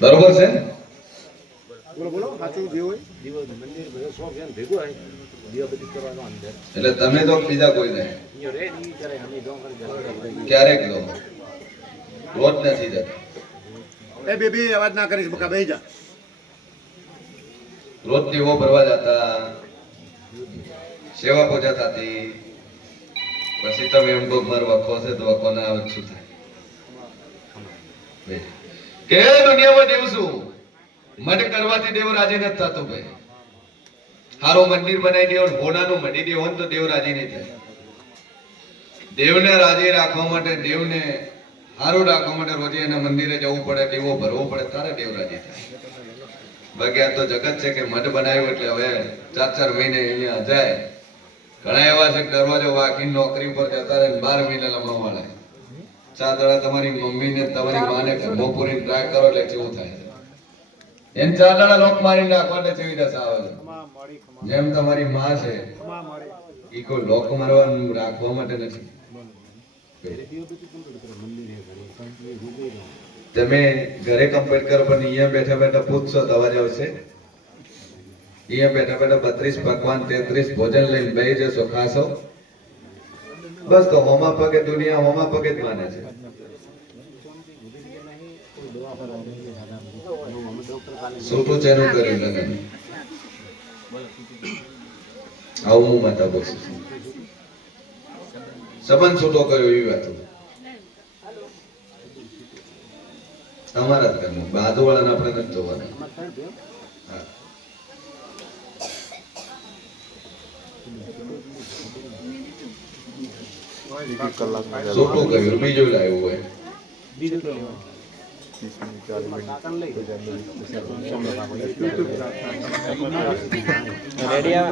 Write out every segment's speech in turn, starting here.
બરોબર છે? બોલો બોલો સાચું જે હોય દીવો મંદિર બધો શોખ છે ભેગું હોય દીવાબત્તી કરવાનો અંદર. એટલે તમે તો બીજા કોઈ નહીં. ઈયો રે ઈ કરે અમે દો કરી ક્યારેક લો, રોજ નથી જતા. એ બેબી અવાજ ના કરીશ બકા બેહી જા. રોજ દીવો ભરવા જતા, સેવા પૂજા થતી, પછી તમે એમ કહો મારો વખો છે તો વખો ના આવે શું થાય? કે દુનિયામાં દેવ શું મઢ કરવાથી દેવ રાજી નથી થતો ભાઈ. હારો મંદિર બનાવી દેવો, હોનાનું મઢી દેવો તો દેવ રાજી નહીં થાય. દેવને રાજી રાખવા માટે, દેવને હારું રાખવા માટે રોજે એના મંદિરે જવું પડે, દેવો ભરવો પડે, તારે દેવ રાજી થાય. બાકી આ તો જગત છે કે મઢ બનાવ્યું એટલે હવે 4-4 મહિને અહીંયા જાય. ઘણા એવા છે દરવાજો વાંકીને નોકરી પર જતા રહે, 12 મહિના લમવા વાળા. 4 દાડા તમારી મમ્મીને તમારી માને ઘરમાં પૂરી ટ્રાય કરો એટલે કેવું થાય? એમ 4 દાડા લોક મારી નાખવા એટલે કેવી દશા આવે છે? જેમ તમારી માં છે એ કોઈ લોક મારવાનું રાખવા માટે નથી. તમે ઘરે કમ્પ્લીટ કરો પણ અહીંયા બેઠા બેઠા પૂછશો તો અવાજ આવશે. અહીંયા બેઠા બેઠા 32 પકવાન 33 ભોજન લઈને બેહી જશો, ખાશો, બસ તો હોમા પગે દુનિયા હોમા પગે જ માને છે. છૂટું ચેનું કર્યું લગન આવું હું માતા બોલું છું. સંબંધ છૂટો કર્યો એવી વાત અમારા જ ઘરમાં. બાજુવાળાને આપણે નથી જોવાના. છૂટું કર્યું બીજું લાવ્યું હોય.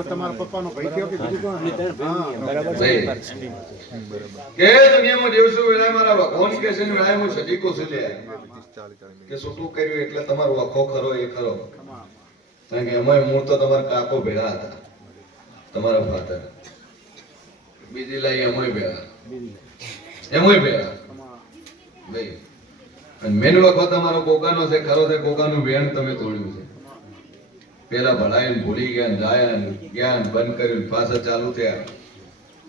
તમારા પપ્પાનો ભાઈ થયો કે બીજું કોણ? કે દુનિયામાં દિવસો વેળાએ મારા ભગવાન કે છે ને વેળાએ હું સદીકો છું લે કે છૂટું કર્યું એટલે તમારો વખો ખરો એ ખરો. કારણ કે એમાં મૂળ તો તમારા કાકો ભેળા હતા, તમારા ફાધર. બીજી લાઈ એમાંય ભેળા, એમાંય ભેળા ભાઈ. અને મેન વખો તમારો કોકાનો છે ખરો છે. કોકાનું વેણ તમે તોડ્યું છે. પેલા ભણાઈને ભૂલી ગયા, જાય જ્ઞાન બંધ કર્યું, પાછા ચાલુ થયા.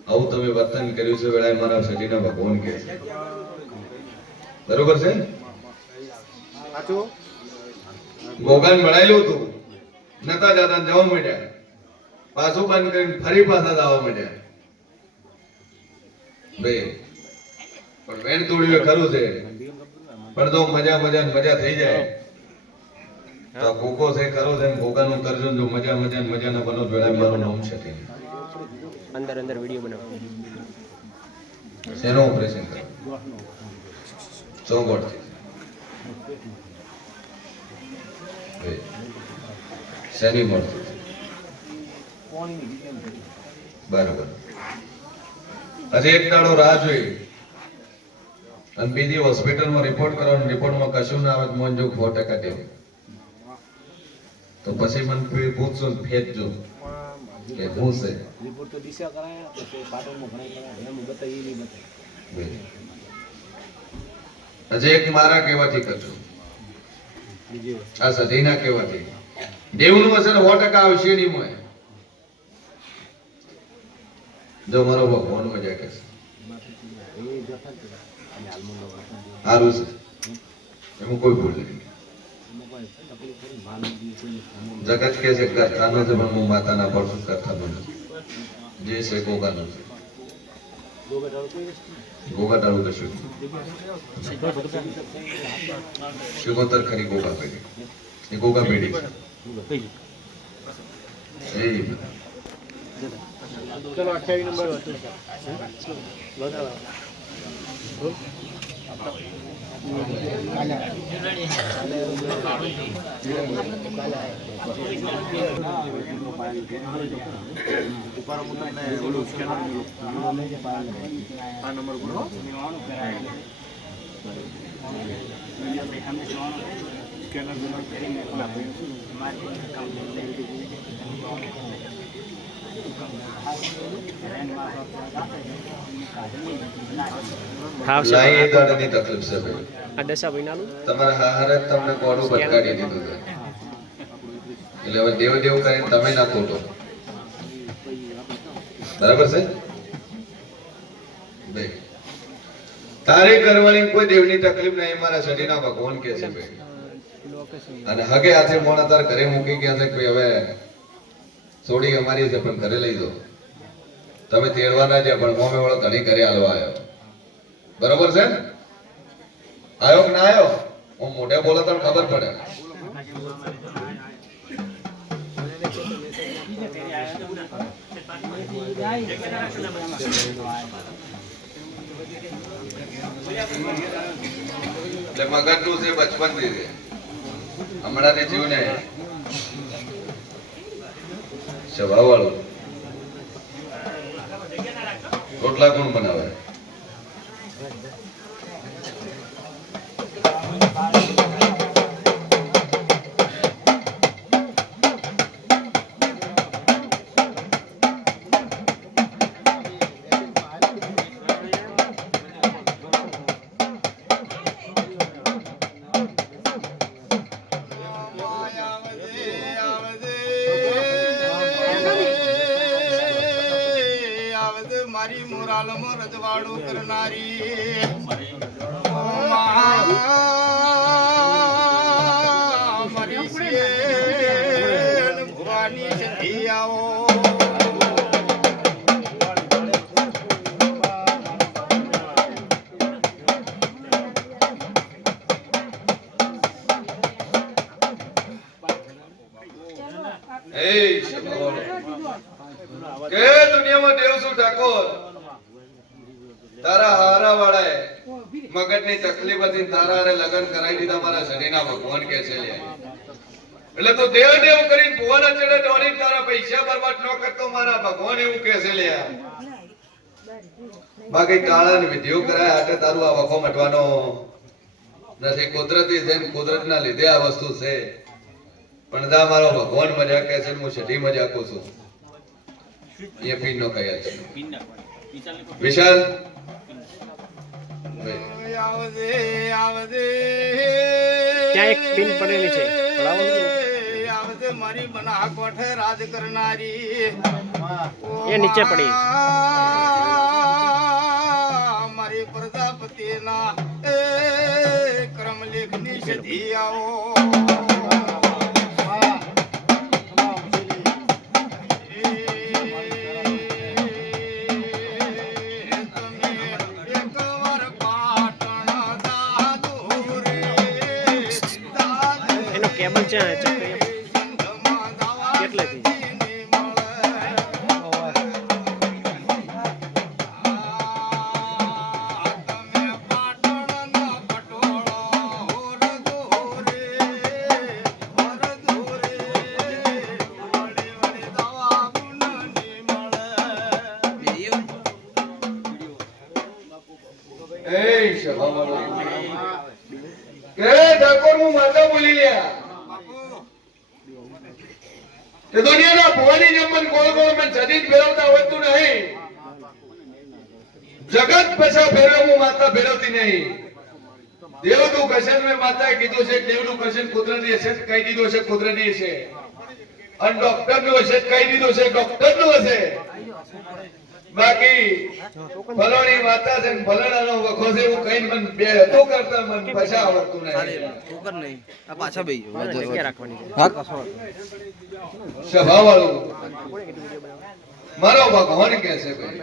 આવું તમે વર્તન કર્યું છે વેળાએ મારા સજીના ભગવાન કે છે. બરોબર છે? ગોગાન ભણાયેલું હતું, નતા જતા જવા માંડ્યા, પાછું બંધ કરીને ફરી પાછા જવા માંડ્યા ભાઈ. પણ વેણ તોડ્યું ખરું છે. પણ તો મજા થઈ જાય તો ગોગો છે ખરો છે. ગોગાનું કરજો જો મજાના બનો વેળાએ મારું નામ છે. અંદર વિડિયો બનાવો. શેનો ઓપરેશન કરો? ચોગોડ શેની મળતી? બરાબર. હજી એક દાડો રાહ જોઈ અને બીજી હોસ્પિટલમાં રિપોર્ટ કરવાનો, રિપોર્ટમાં કશું ના આવે મોન જો 100% દેવું તો પછી મને પૂછજો ફેંચજો કે શું છે. રિપોર્ટ તો દિશા કરાયા પછી પાટણમાં ઘણા કરાયા, એમ બતાવી નહીં બતાવી. હજી એક મારા કહેવાથી કરજો, આ સધીના કહેવાથી. દેવનું અસર 100% આવશે નહીં મોય. જો મારો ભગવાન મજા કે સારું છે એમાં કોઈ ભૂલ નહીં. જગત કે છે કરતાનો છે પણ હું માતાના પડશું કરતાનો નથી. જે છે ગોગાનો છે. ગોગા ડાળું કશું શિકોતર ખરી ગોગા પેઢી. એ ગોગા પેઢી છે. ચલો 28 નંબર થાવ છે લાઈ એ દાડાની તકલીફ છે ભાઈ. આ દશા ભાઈ તમારા હારે જ તમને કોડું ભટકાડી દીધું છે. એટલે હવે દેવ દેવ કરીને તમે ના ખોટો. બરાબર છે ભાઈ? તારે કરવાની કોઈ દેવની તકલીફ નહીં, મારા શરીરના ભગવાન કે છે ભાઈ. અને હગે હાથે મોણા તાર ઘરે મૂકી ગયા છે કે ભાઈ હવે થોડી અમારી છે પણ ઘરે લઈ દો. તમે તેડવાના છે પણ મોમે વાળો ઘણી ઘરે હાલવા આવ્યો. બરોબર છે? આવ્યો કે ના આવ્યો? હું મોઢે બોલો તો ખબર પડે. એટલે મગજનું છે બચપનથી છે, હમણાંથી જીવ ને સ્વભાવ વાળું. રોટલા કોણ બનાવે? મારી મોરાલમાં રજવાડું કરનારી મારી ભવાની સધી આવો. કે દુનિયામાં દેવસુ ઠાકોર તારા હારા વાળાએ મગજની તકલીફ હતી, તારા હારે લગ્ન કરાવી દીધા મારા શરીરના ભગવાન કે છે લે. એટલે તો દેવ દેવ કરીને ભુવાના ચડે દોડી તારા પૈસા બરબાદ ન કરતો મારા ભગવાન એવું કે છે લે. બાકી કાળા ને વિધિઓ કરાય હાટે તારું આ વખો મટવાનો નથી. કુદરતી છે, કુદરતના લીધે આ વસ્તુ છે. પણ દા મારો ભગવાન મજા કે છે, હું શેઠી મજાકું છું. ये पिन नो कया છે વિશાલ આવદે આવદે ત્યાં એક પિન પડેલી છે, પડાવો ને. આવદે મારી બનાકોઠ રાજ કરનારી એ નીચે પડી મારી પ્રજાપતિના ક્રમ લેખની સધી આવો. કેબલ છે કેટલેથી દુનિયાના ભવાની જમન ગોળ ગોળ મેં જડીન ફેરવતા આવડતું નહીં. જગત પછા ફેરવું માતા ફેરવતી નહીં. દેવનું કશન મેં માતાએ કીધું છે, દેવનું કશન કુદરતી હશે કહી દીધું છે, કુદરતી છે. અને ડોક્ટર નું હશે કહી દીધું છે, ડોક્ટર નું હશે. બાકી ફલાણી માતા છે, ફલાણાનો વખો છે એવું કઈ મન બે હતો કરતા મન પછા આવડતું નહીં. પાછા બે સ્વભાવ વાળું મારો ભગવાન કે છે ભાઈ.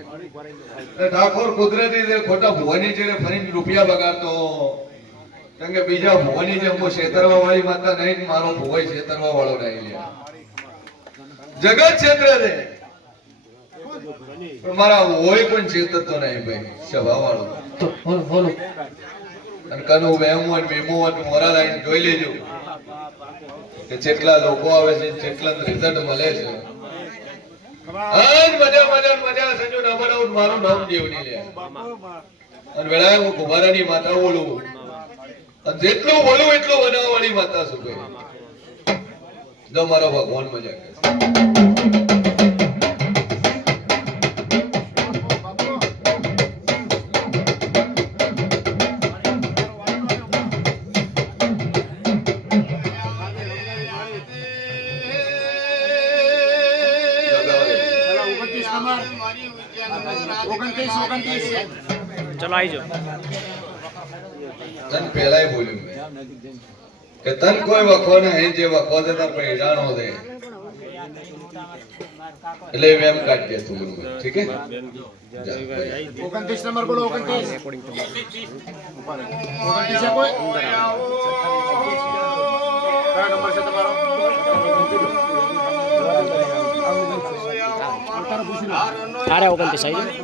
ઠાકોર કુદરતી છે, ખોટા ભુવાની છે ફરીને રૂપિયા બગાડતો. કેમ કે બીજા ભુવાની જેમ હું છેતરવા વાળી માતા નહીં, મારો ભુવાઈ છેતરવા વાળો નહીં. જગત ક્ષેત્ર છે પણ મારા હોય પણ છેતરતો નહીં ભાઈ. સ્વભાવ વાળો અને કનું વહેમું અને વેમું અને મોરા લાઈન જોઈ લેજો કે જેટલા લોકો આવે છે, જેટલા રિઝલ્ટ મળે છે. મજા મજા મજા સંજો ના બનાવું મારું નામ દેવની લે. અને વેળાએ હું કુમારાની માતા બોલું અને જેટલું બોલું એટલું બનાવવાની માતા છું ભાઈ. જો મારો ભગવાન મજા કરે. ચલો આવી જાઓ. તન પહેલાય બોલ્યું મેં કે તન કોઈ વખો ને અહીં જે વખો દે તાર પર હેડાણો દે એટલે એમ કાઢ દે તું બરોબર ઠીક હે જા, ભાઈ. 29 નંબર બોલો 29 રેકોર્ડિંગ તો 29 છે કોઈ કયો નંબર છે તમારો આરે 29 આવી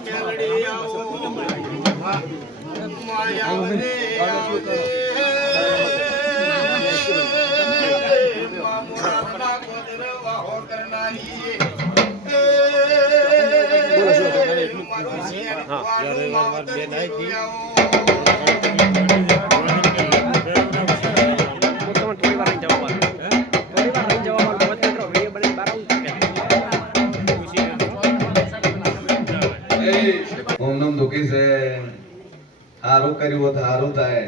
થોડી વાર રહીને જવાબ આપો. થોડી વાર રહીને જવાબ આપો. વચ્ચે કરો. વિડીયો બનાવીને બહાર આવું ઓમ નમ દુખી છે હારું કર્યું હોત હારું થાય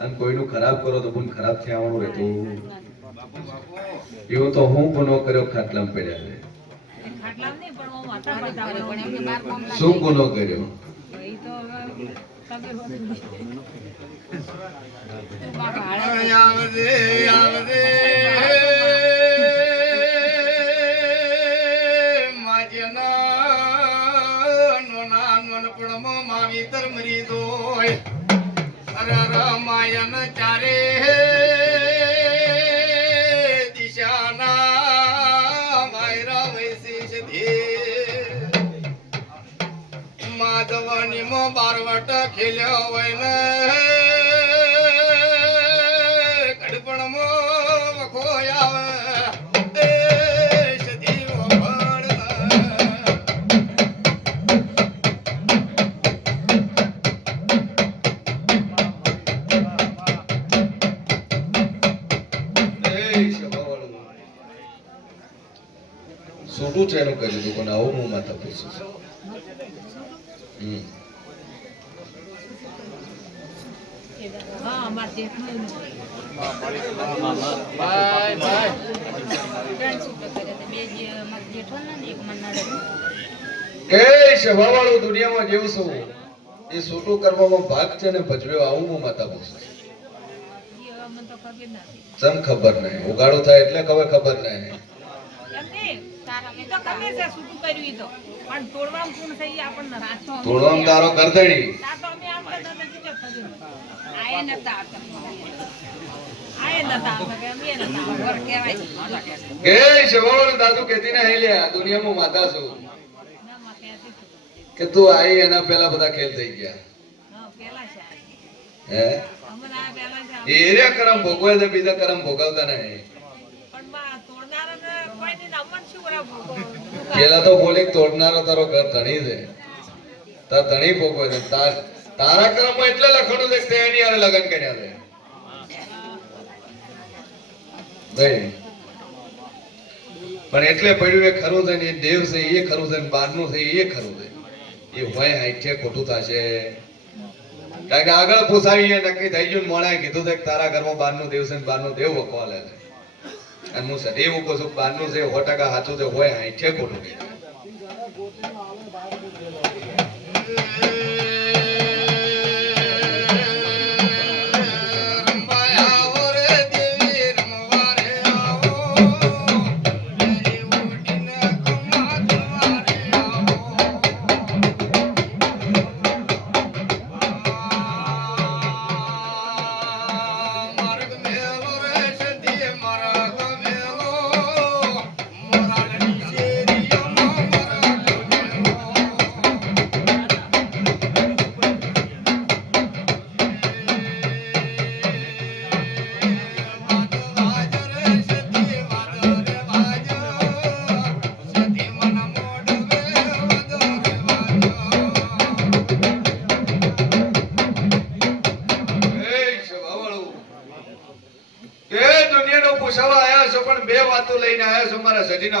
અને કોઈનું ખરાબ કરો તો પણ ખરાબ થવાનું રહેતું એવું તો હું ગુનો કર્યો ખાટલામાં પડ્યા છે શું ગુનો કર્યો માવીતર મરી દોય રામાયણ ચારે દિશાના માયરા વૈશિષ ધે માધવની મો બારવટ ખેલ્યો હોય ને કડપણ મો વખો આવે સોટું છે એનું કરી દીધું પણ આવું હું માતા પૂછું છું કે સ્વભાવવાળું દુનિયામાં જેવું છું એ સોટું કરવામાં ભાગ છે ને ભજવ્યો આવું હું માતા પૂછું ચમ ખબર નહીં ઉગાડું થાય એટલે ખબર નહીં તોડવામાં તારો ગરદડી કે સ્વભાવવાળું દાદુ કેતી ને અહીં લ્યા દુનિયામાં માતા છું કે તું આવી એના પહેલા બધા ખેલ થઈ ગયા હે એરિયા કરમ ભોગવે છે બીજા કરમ ભોગવતા નહીં પેલા તો બોલી તોડનારો તારો ઘર ધણી છે તાર ધણી ભોગવે છે તારા કર્મ એટલે લખણું છે કે એની હારે લગ્ન કર્યા છે નહીં પણ એટલે પડ્યું એ ખરું છે ને એ દેવ છે એ ખરું છે ને બહારનું છે એ ખરું છે એ હોય હાઈઠે ખોટું થશે કારણ કે આગળ પૂછાવી નક્કી થઈ ગયું મોણાએ કીધું છે કે તારા ઘરમાં બહારનું દેવ છે ને બહારનું દેવ વખવાલે છે અને હું સર એવું કહું છું બહારનું છે 100% સાચું છે હોય હાઈઠે ખોટું કીધું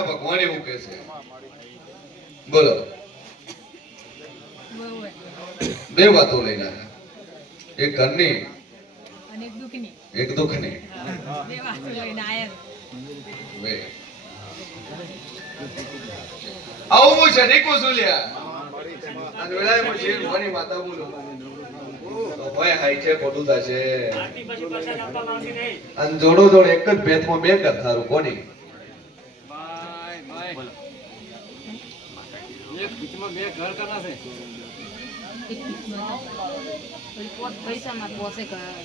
ભગવાન એવું કહે છે બોલો બે વાતો લઈને આવ્યા એક ઘરની અને એક દુઃખની બે વાતો લઈને આવ્યા આવું હું શરીકો છું લ્યા અને વેળાએ હું શેર ભણી માતા બોલું તો ભાઈ હાઈ છે ખોટું થશે અને જોડો જોડ એક જ ભેદમાં બે કર થારું કોની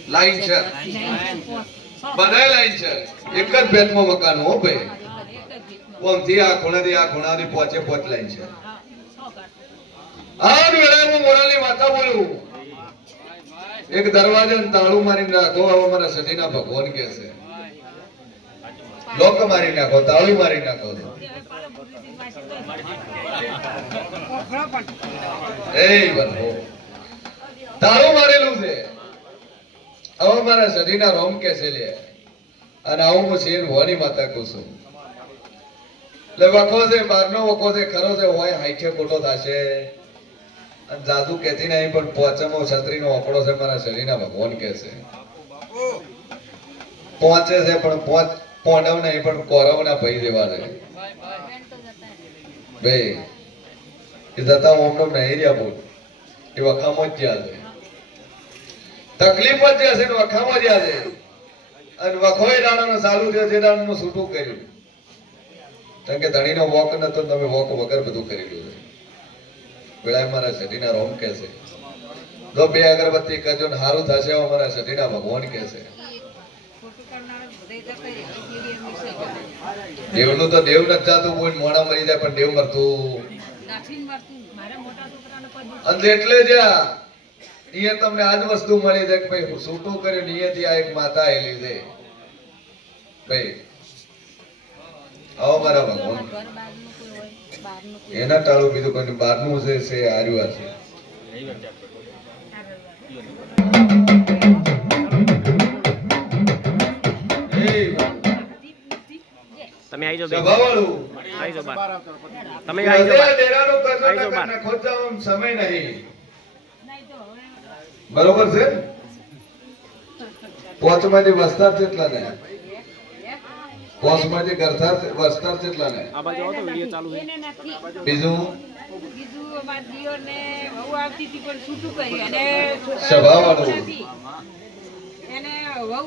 લાઈન છે બધાય લાઈન છે એક જ ભેદમાં મકાન હો ભાઈ ઓમથી આ ખૂણાથી આ ખૂણાથી પહોંચે પહોંચ લાઈન છે આ વેળાએ હું મોરાલી માતા બોલું એક દરવાજા તાળું મારી નાખો હવે મારા સતીના ભગવાન કહે છે લોક મારી નાખો તાળું મારી નાખો એ બનો તાળું મારેલું છે હવે મારા સતીના રોમ કે છે લે અને આવું હું શેર ભવાની માતા કહું છું એટલે વખો છે બારનો વખો છે ખરો છે હોય હાઈઠે ખોટો થશે અને જાદુ કેતી નહીં પણ પોચમો છત્રીનો ઓકડો છે મારા શરીરના ભગવાન કે છે પહોંચે છે પણ પોંડવ નહીં પણ કોરવના ભઈ દેવા છે ભાઈ એ જતા ઓમનો નહીં રહ્યા બોલ એ વખામો જ જ્યાં છે તકલીફ જ જ્યાં છે ને વખામો જ્યાં છે અને વખોય દાડાનો ચાલુ થયો જે દાડાનું છૂટું કર્યું કારણ કે ધણીનો વોક નતો તમે વોક વગર બધું કરેલું છે વેળાએ મારા સતીના રોમ કે છે જો બે અગરબત્તી કરજો ને હારું થશે એવો મારા સતીના ભગવાન કે છે દેવનું તો દેવ નથી જાતું કોઈ મોડા મરી જાય પણ દેવ મરતું અને એટલે જ અહીંયા તમને આજ વસ્તુ મળી છે કે ભાઈ છૂટું કર્યું નિયતિ આ એક માતા આવેલી છે ભાઈ આવો મારા ભગવાન એના ટાળું બીજું કોઈ બહારનું છે આર્યું છે તમે આવી જાઓ સભાવાળું આવી જાઓ બાર તમે આવી જાઓ બાર. ડેરાનું કરજો આવી જાઓ નકર બાર. નખો જવામાં સમય નહીં બરોબર છે પોચમાંથી વસ્તાર કેટલા ને પોચમાંથી ગરથાર વસ્તાર કેટલા ને આ બાજુ આવો તો વિડીયો ચાલુ છે. બીજું અમારા દિયોરને વહુ આવતી હતી પણ છૂટું કર્યું અને સભાવાળું એને વહુ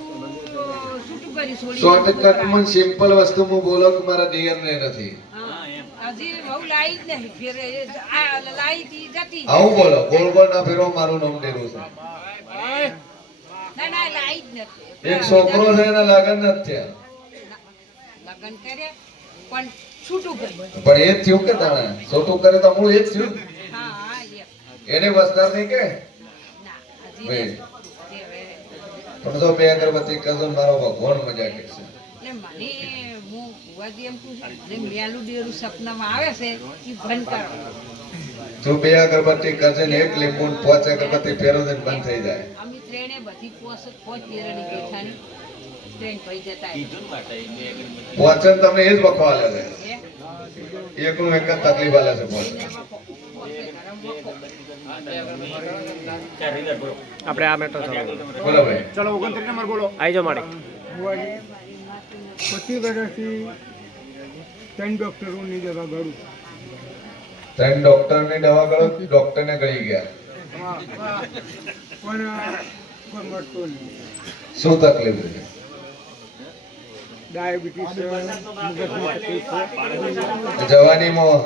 છૂટું કર્યું છોડી. શોર્ટકટમાં સિમ્પલ વસ્તુ હું બોલો કે મારા દિયરને નથી હા. હજી વહુ લાવી જ નહીં ફેરે આ લાવી હતી જતી આવું બોલો ગોળ ગોળ ના ફેરવો મારું નામ ડેરું છે ના ના લાવી જ નથી. એક છોકરો છે એના લગન નથી થયા લગ્ન કરે પણ છૂટું કર્યું. પણ એ જ થયું કે તાણે છોટું કરે તો હું એ જ થયું હા હા એને વસ્તાર નહીં કે ના હજી ભાઈ. નથી. તે હવે પણ તો બે અગરબત્તી કરજો ને મારો ભગવાન મજા કરશે એટલે મને હું ભુવાજી એમ કહું છું મને મેલું ડેરું સપનામાં આવે છે એ બંધ કરો. જો બે અગરબત્તી કરશે ને એક લીંબુ ને પાંચ અગરબત્તી ફેરવો ને બંધ થઈ જાય અમે ત્રણે બધી પોચ પેરણી બેઠાની ટ્રેન પઈ જતા પાંચ તમને એ જ વખવા લે છે હે? એકનું એક જ તકલીફ આલે છે પાંચ આપણે આ મેટ્રો ચાલુ બોલો ભાઈ ચલો 29 નંબર બોલો આવી જાઓ મારી 25 વર્ષથી 3 ડોક્ટરોની દવા ગળું ત્રણ ડોક્ટર ની દવા ગળો ડોક્ટર ને ગળી ગયા પણ કોઈ મળતું નહીં. શું તકલીફ છે ડાયાબિટીસ મગજની તકલીફ છે. જવાનીમાં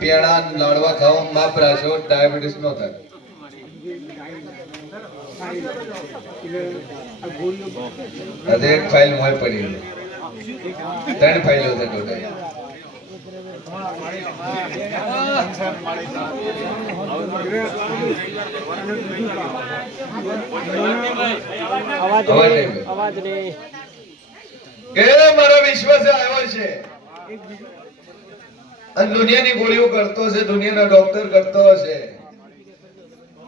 પેડા લાડવા ખાવા માપ રાખશો ડાયાબિટીસ નો થાય એટલે આ ગોળીઓ આજે એક ફાઇલ મોય પડી છે ત્રણ ફાઇલો છે ટોટલ અવાજ અવાજ નહીં નહીં. અવાજ નહીં કે મારો વિશ્વાસ આવ્યો છે અને દુનિયાની ગોળીઓ કરતો છે દુનિયાના ડોક્ટર કરતો હશે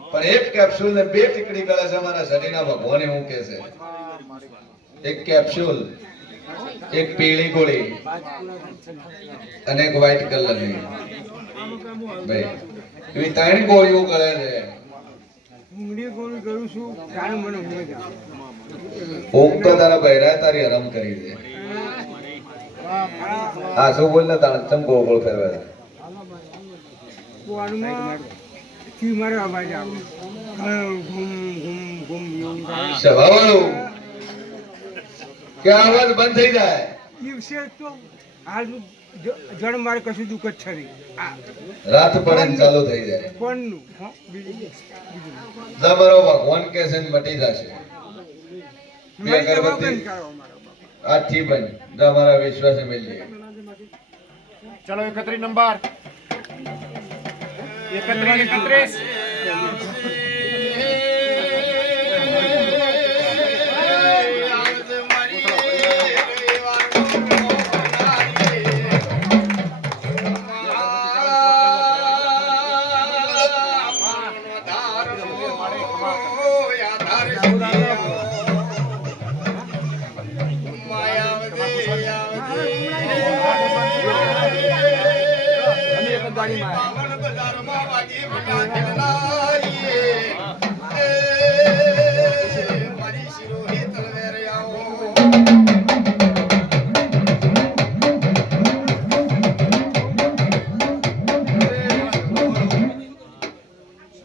પણ એક કેપ્સ્યુલ ને બે ટીકડી ગળે છે મારા શરીરના ભગવાન એવું કે છે એક કેપ્સ્યુલ એક પીળી ગોળી અને એક વ્હાઈટ કલરની ભાઈ એવી ત્રણ ગોળીઓ ગળે છે ઊંઘની ગોળી કરું છું ત્યારે મને ઊંઘ જ આવે. ઊંઘ તો તારા બહેરા તારી આરામ કરી દે આ શું બોલ ને તાણ ચમ ગોળ ગોળ ફેરવે છે તો આનું થી મારે અવાજ આવે ઘૂમ ઘૂમ ઘૂમ એવું થાય. સ્વભાવવાળું કે અવાજ બંધ થઈ જાય દિવસે તો હાલ જણ મારે કશું દુઃખ જ છે નહીં. આ રાત પડે ને ચાલુ થઈ જાય ફોનનું હં, બીજું તમારો ભગવાન કે છે ને મટી જશે મારી દવા અગરબત્તી બંધ કરો મારા બાપા. આજથી બંધ તમારા વિશ્વાસે મળીએ ચલો 31 નંબર 31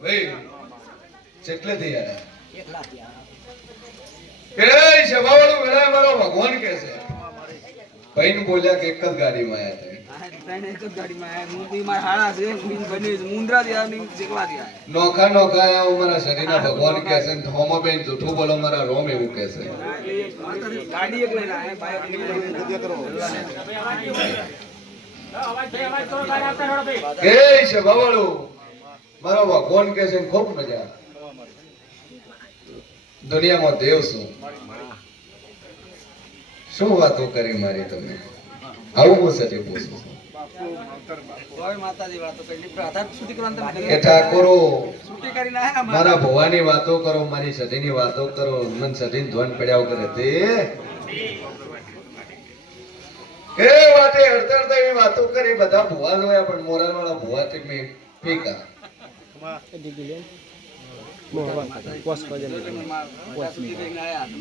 ભાઈ કેટલેથી આયા એકલાથી આવે. એ સ્વભાવવાળું વેળાએ મારો ભગવાન કે છે ભાઈ બોલ્યા કે એક જ ગાડીમાં આયા હતા આ ત્રણ એક જ ગાડીમાં આયા. હું બી મારા હાડા છે, હું બની મુંદ્રાથી આવ્યા, ને જેકલાથી આવ્યા. નોખા નોખા આયા હું મારા શરીરના ભગવાન કે છે ને હોમો બેન જૂઠું બોલો મારા રોમ એવું કે છે ગાડી એક લઈને આવ્યા, બાઇક એક લઈને કે સ્વભાવવાળું મારો ભગવાન કે છે ને ખૂબ મજા દુનિયામાં દેવ શું વાતો કરી મારી તમે આવું હું સજે પૂછું છું કોઈ માતાજી વાતો કરી પ્રાર્થના સુધી કરવાનું તમે કે ઠાકોરો છૂટી કરીને આયા મારા ભવાની વાતો કરો મારી સતીની વાતો કરો મન સતીન ધ્વન પડ્યા વગર તે કે વાતે અડતા અડતા એવી વાતો કરી બધા ભુવા જોયા પણ મોરાલ વાળા ભુવા તે મેં પીકા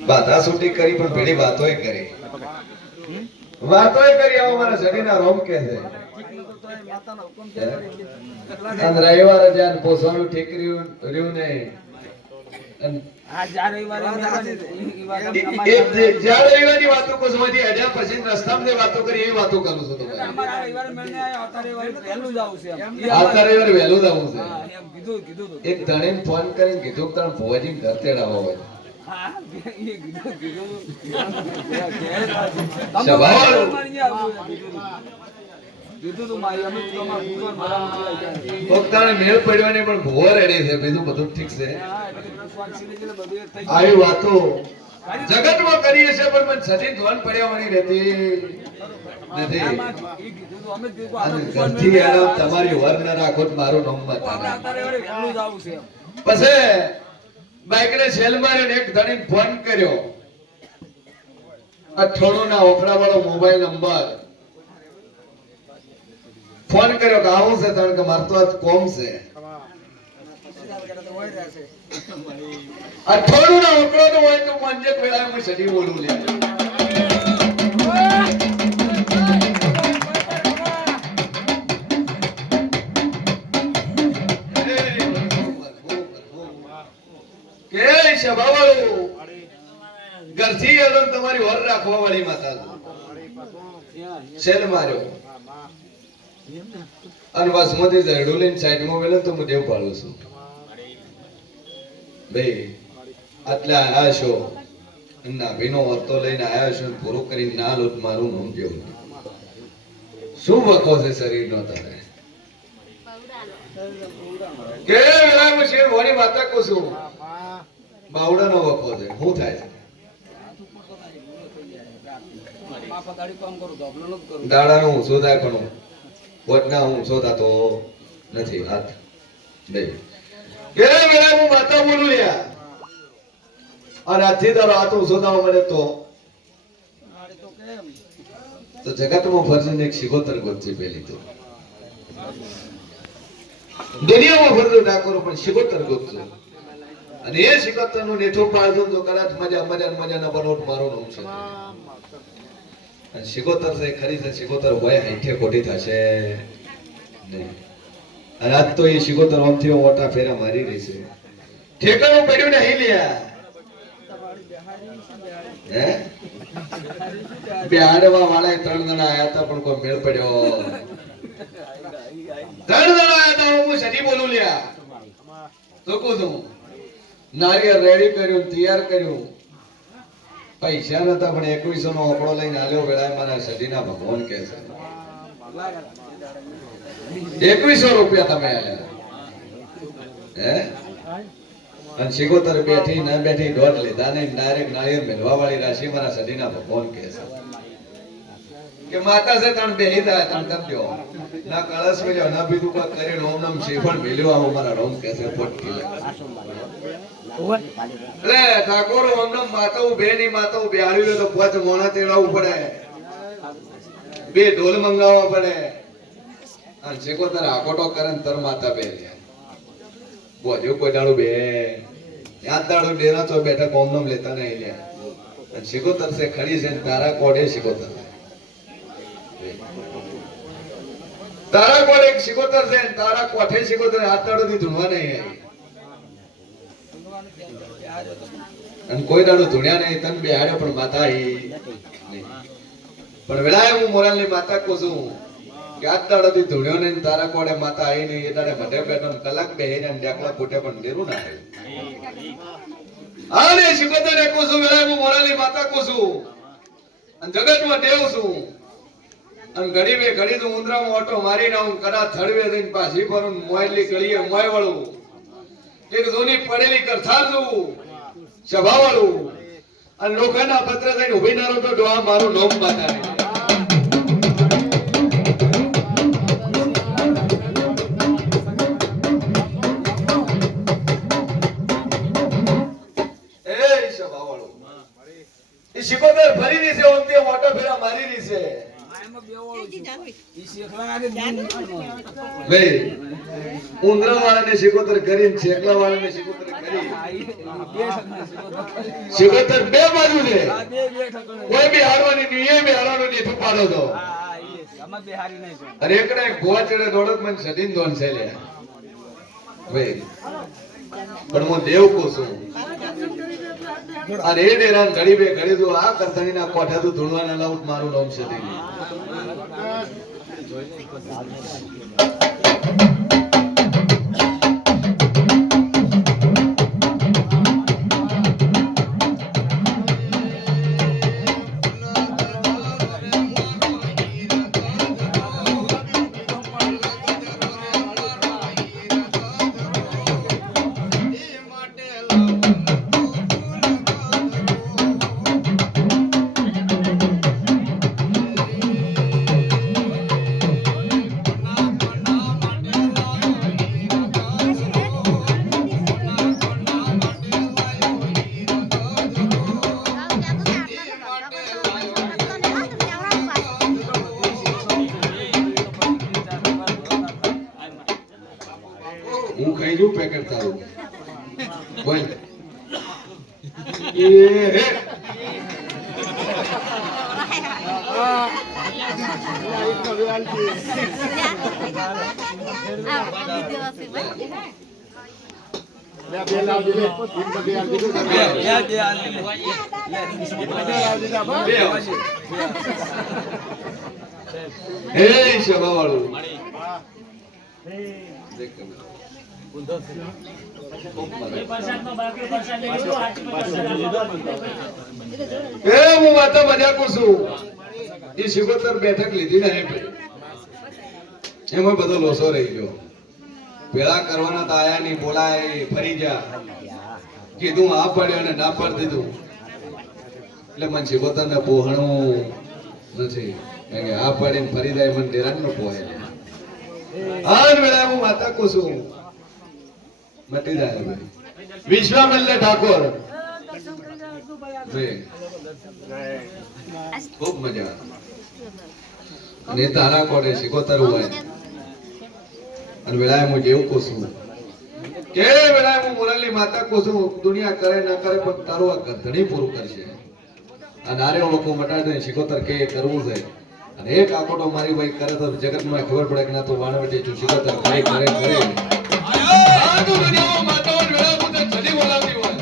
બાધા છૂટી કરી પણ પેલી વાતોય કરી આવો મારા શરીરના રોમ કે છે અને રવિવારે જ્યાં પોસવાનું ઠીક રહ્યું નહીં અને આ ચાર રવિવારે જ્યાં રવિવારની વાતો કોસમાંથી હજાર પછી રસ્તામાં જે વાતો કરી એવી વાતો કરું છું તમારે અમારા રવિવારે મેળને આયા, આવતા રવિવારે વહેલું જ આવું છે એમ. આવતા રવિવારે વહેલું જ આવું છે હા, એમ કીધું હતું. એક ધણીને ફોન કરીને કીધું કે તારા ભુવાજી ઘર તેડાવવા હોય હા, એ કીધું. સ્વભાવવાળું. કીધું તું મારી અમે તમારા ભૂગોળ ભરાવા ગયા. કોક તાણે મેળ પડ્યો નહીં પણ ભુવો રેડી છે બીજું બધું ઠીક છે હા, એટલે સ્વાદ સીધે સીધે બધું એક થઈ ગયું. આવી વાતો જગતમાં કરીએ છે પણ મને સતી ધ્વન પડ્યા વળી રહેતી નથી આમાં એ કીધું તું, અમે જ કીધું અને આપણે ભૂગોળ ઘરથી મેળને એનો આયા. તમારી વર ના રાખો તો મારું નામ આપણે બતાવે આવતા રવિવારે વહેલું જ આવું છે એમ. પછી બાઈકને સેલ માર્યો ને એક ધણીને ફોન કર્યો 98 ના ઓફરા વાળો મોબાઈલ નંબર ફોન કર્યો કે આવું છે કારણ કે મારે તો આજ કોમ છે 98 ના ઓફરા નો હોય તો મંજે પેલા હું સડી બોલું લે કે સ્વભાવવાળું ઘરથી એલો તમારી વર રાખવા વાળી માતા સેલ માર્યો અને વાસમાંથી ઝરડું લઈને સાઈડમાં વેલો તો હું દેવ પાડું છું ભાઈ આટલા આયા છો નાભીનો વર્તો લઈને આયા છો ને પૂરો કરીને ના લોટ મારું નામ જેવું શું વખો છે શરીરનો તારે કે વેલા હું શેર ભોની માતા કહું છું બાવડાનો વખો છે શું થાય છે બાપા દાડી કામ કરું, ધોબલો નથી કરું. દાડાનો ઊંચો થાય પણ વટના ઊંચો થતો નથી હાથ બે કે વેલા હું માતા બોલું લ્યા અને આજથી તારો હાથ ઊંચો થવા મળે તો આડે તો કેમ? તો જગતમાં ફરજન એક શિકોતર ગોતજી પેલી તો દુનિયામાં ફરજો ડાકોરો પણ શિકોતર ગોતજો અને એ શિકોતર નું નેઠું પાડજો તો કદાચ મજાના બનોટ મારો નામ છે અને શિકોતર છે ખરી છે શિકોતર હોય હાઈઠે ખોટી થશે નહીં અને આજ તો એ શિકોતર ઓમથી ઓટા ફેરા મારી રહી છે. ઠેકાણું પડ્યું નહીં લ્યા. હે બેહાડવા વાળા 3 જણા આયા હતા પણ કોઈ મેળ પડ્યો. 3 જણા આયા હતા. હું સજી બોલું લ્યા. તો કહું છું નારિયેળ રેડી કર્યું, તૈયાર કર્યું, પૈસા નતા પણ 2100 નો ઓકળો લઈને આલ્યો. વેળાએ મારા સજીના ભગવાન કહે છે 2100 રૂપિયા તમે આલ્યા. હે અને શિકોતર બેઠી ના બેઠી દોઢ લીધા નહીં, ડાયરેક્ટ નાળિયેર મેળવા વાળી રાશિ મારા સજીના ભગવાન કહે છે કે માતા છે તણ બેહી જાય તણ કરજો ના કળશ મેલ્યો ના બીજું કોઈ કરીને ઓમ નામ શ્રીફળ મેલ્યો આવો મારા રોમ કહે છે પોટકી લે ઠાકોર ઓમ નામ માતા ઉભે ની માતા બેહાડી લે તો 5 મોણા તેડાવવું પડે, 2 ઢોલ મંગાવવા પડે અને શિકોતર આકોટો કરે ને તર માતા બે બોજો કોઈ દાડું બે યાદ દાડું ડેરા તો બેઠા કોમનમ લેતા નહીં લે અને શિકોતર સે ખડી છે તારા કોડે શિકોતર તારા કોડે શિકોતર છે તારા કોઠે શિકોતર હાથ દાડું થી ધૂણવા નહીં અને કોઈ દાડું ધૂણ્યા નહીં તન બેહાડ્યો પણ માતા ઈ પણ વેળાએ હું મોરાલની માતા કહું છું કે આજ દાડોથી ધૂણ્યો નહીં તારા કોડે માતા આવી નહીં. એ દાડે મઢે બેઠો કલાક બેહીને ડેકલા ફૂટે પણ ડેરું ના આવ્યું. આને શિકોતરને કહું છું વેળાએ હું મોરાલની માતા કહું છું અને જગતમાં દેવ છું અને ઘડી ઘડી તો ઉંદરામાં ઓટો મારીને હું કડા થળવે જઈને પાછી ફરું મોયલી ગળીએ મોય વળું એક જૂની પડેલી કરથાર જોઉં સભા વાળું અને લોખંડના પત્ર થઈને ઉભી ના રહો તો ડોહા મારું નોમ માતા શિકોતર ફરી રહી છે ઓમતે મોટો ફેરા મારી રહી છે ભાઈ ઉંદરા વાળાને શિકોતર કરીને છેકલા વાળાને શિકોતર કરી શિકોતર બે બાજુ છે કોઈ બી હારવાની નહીં બે હારવાનું નહીં થપાડો તો અરે એકડે ગોવા ચડે દોડત મને સદીન દોન છે લે ભાઈ પણ હું દેવ કો છું અને એ ડેરાન ઘડી બે ઘડી તો આ કરતણીના કોઠા તો ધૂણવાના લાઉટ મારું નામ છે તેની હું ખાઈ જઉં પેકેટ તારું બોલ એ હે એ સભા વાળું હું વાતો મજા કરું છું. એ શિકોતર બેઠક લીધી ને એમાં બધો લોસો રહી ગયો. પેલા કરવાના તો આયા નહીં, બોલાય ફરી જા કીધું આ પડ્યો ને ના પડ દીધું એટલે મને શિકોતર ને પોહણું નથી કારણ કે આ પડે ફરી જાય મને ડેરાન નો પોહે. આ વેળા હું માતા કહું છું મટી જાય ભાઈ વિશ્વામલ્ય ઠાકોર ખૂબ મજા અને તારા કોડે શિકોતર હોય અને વેળાએ હું જેવું કહું છું કે વેળાએ હું મોરાલી માતા કહું છું દુનિયા કરે ના કરે પણ તારું આ ગધડી પૂરું કરશે. આ નારે લોકો મટાડી દે શિકોતર કે કરવું છે અને એક આકોટો મારી ભાઈ કરે તો જગતમાં ખબર પડે કે ના તો વાણવટી જો શિકોતર ખાય કરે આ તો દુનિયામાં માતાઓ વેળા પૂતે છડી બોલાવતી હોય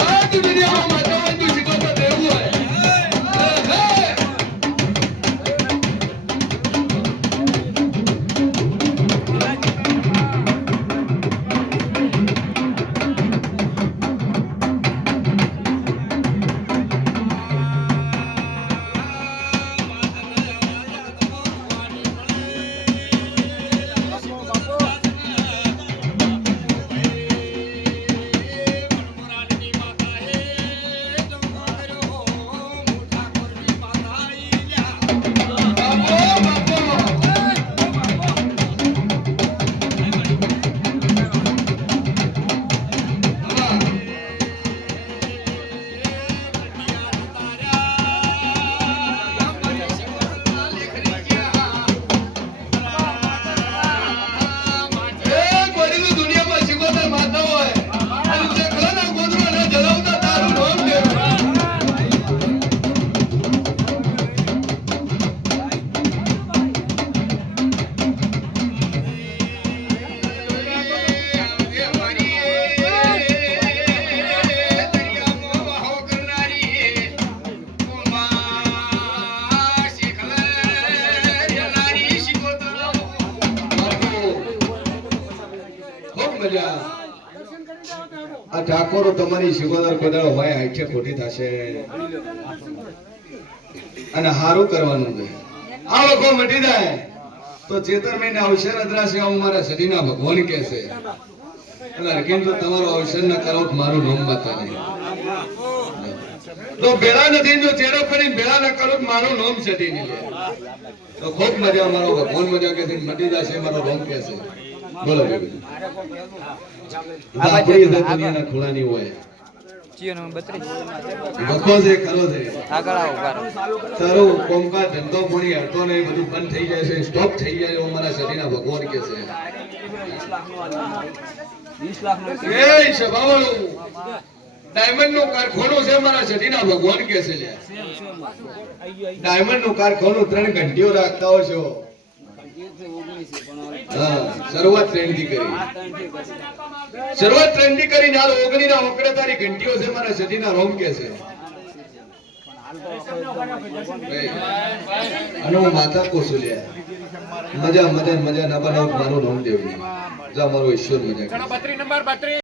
આ તો દુનિયામાં માતાઓ જો શિકોતર દેવું હોય એક વડીલો દુનિયામાં શિકોતર માતા હોય અને જે ખરાના ગોદરાને જલાવતા તારું નામ લેવું ખૂબ મજા આ ઠાકોરો તમારી શિકોતર કદાળ હોય આંખે ખોટી થશે અને હારું કરવાનું છે આ વખો મટી જાય તો ચેતર મહિને અવસર અદરાશે હું મારા સદીના ભગવાન કહે છે અને હરકીન તો તમારો અવસર ના કરો તો મારું નામ બતા નહીં તો ભેળા નથી જો ચેડો કરીને ભેળા ના કરો તો મારું નામ સદી નહીં લે તો ખૂબ મજા મારો ભગવાન મજા કે છે મટી જશે મારો નામ કહે છે બોલો બેબી આપણી દુનિયાના ખોળાની હોય જીઓ નંબર 32 વખો છે કરો છે આગળ આવો બારો તારો કોમકા ધંધો કોણી હરતો નહીં બધું બંધ થઈ જાય છે સ્ટોપ થઈ જાય છે મારા સદીના ભગવાન કે છે 20 લાખ નો એ સભાવાળું ડાયમંડ નો કારખાનો છે મારા સદીના ભગવાન કે છે ડાયમંડ નું કારખાનું 3 ઘંટીઓ રાખતા હોય છો હા શરૂઆત ટ્રેન થી કરી હાલ ઓગણી ના ઓકડે તારી ઘંટીઓ છે મારા સદીના રોમ કે છે અને હું માતા કોસુલ્યા મજા ના બનાવ મારું રોમ દેવું જા મારો ઈશ્વર મજા કરે. ચલો 32 નંબર 32